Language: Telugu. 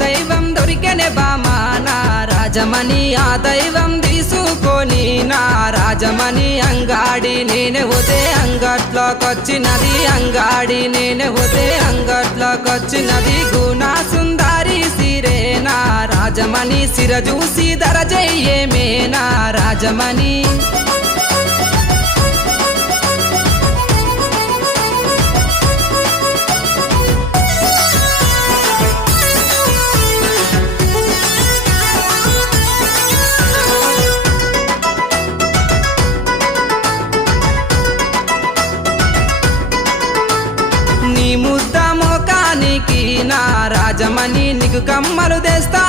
దైవం దొరికెనే బామా నా రాజమణి ఆ దైవం తీసుకొని నా రాజమణి అంగాడి నేనే ఉదే అంగట్లోకొచ్చినది అంగాడి నేనే ఉదే అంగట్లోకొచ్చినది గుణా సుందారి సిరే నా రాజమణి సిర చూసి దరజయ్యేమే నా రాజమణి నీ ముద్ద మోకానికి నా రాజమణి నీకు కమ్మలు తెస్తా